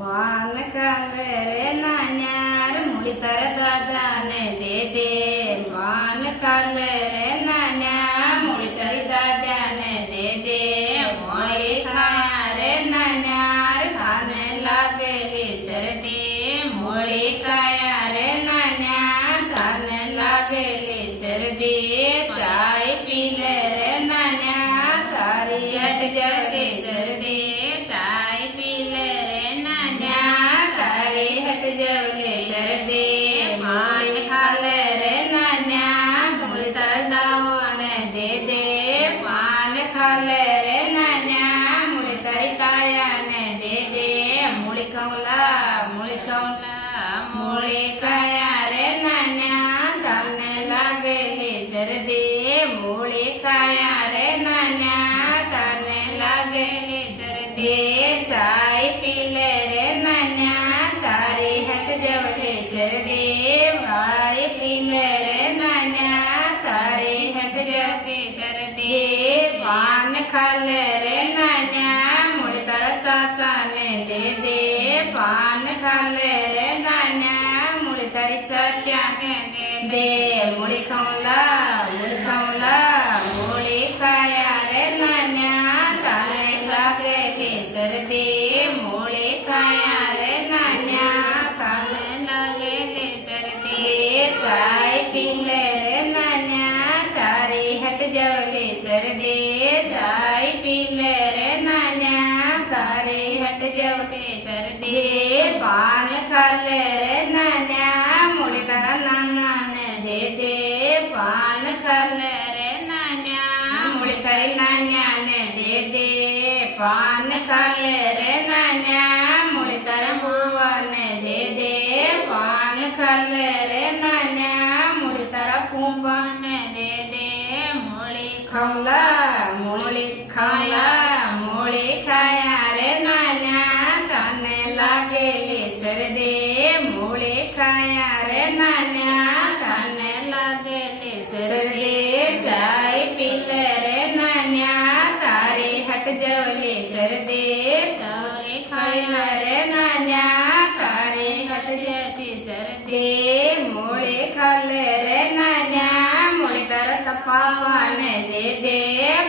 पान खाले रे नान्यार मुड़ी तारे दादा ने दे दे। पान खाले रे नान्या मुड़ी तारी दादा ने दे दे। मोड़ी खाया रे नान्यार खाने लागेली सर्दी। मोड़ी खाया रे नान्यार खाने लागेली सर्दी। चाय पी ले रे नान्या तारी हट जाए सर्दी। चाय पी ले रे नान्या तारी हट जाए सर्दी। पान खा ले रे नान्या मुड़ी तारा दाने दे दे। पान खा ले रे नान्या मुड़ी तारी ताया ने दे दे। मुड़ी कौला मुड़ी कौला मुड़ी खाया रे नान्या ताने लागेली सर्दी। मुड़ी खाया रे नान्या ताने लागेली सर्दी। चाय पी ले रे नान्या तारी हट जाए सर्दी। चाय पी ले रे नान्या तारी हट जाए सर्दी। पान खा ले रे नान्या मुड़ी तारा चाचा ने दे दे। पान खा ले रे नान्या मुड़ी तारी चाचा ने दे दे। मुड़ी खौला मुड़ी खाया रे नान्या ताने लागेली सर्दी। मुड़ी खाया रे नान्या ताने लागेली सर्दी। चाय पी ले रे नान्या तारी हट जाए सर्दी। चाय पी ले रे नान्या तारी हट जाए सर्दी। पान खा ले रे नान्या मुड़ी तारा नाना ने दे दे। पान खा ले रे नान्या मुड़ी तारी नान्या ने दे दे। पान खा ले रे नान्या मुड़ी तारा बुआ ने दे दे। पान खा ले रे नान्या मुड़ी तारा फूफा ने दे दे। मुड़ी खौला मुड़ी खाया रे नान्या ताने लागेली सर्दी। मुड़ी खाया रे नान्या ताने लागेली सर्दी। चाय पी ले रे नान्या तारी हट जाए सर्दी। चाय खाया रे नान्या तारी हट जाए सर्दी। मुड़ी खा ले रे नान्या मुड़ी तारा तपावा ने दे दे।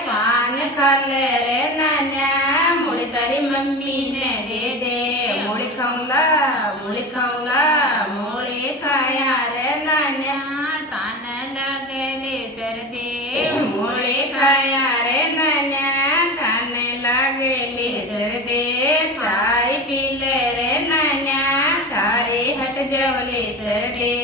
पान खा ले रे नान्या मुड़ी तारी मम्मी ने दे दे। मुड़ी खौला मुड़ी खाया रे नान्या ताने लागेली सर्दी। मुड़ी खाया रे नान्या ताने लागेली सर्दी। चाय पी ले रे नान्या तारी हट जाए सर्दी।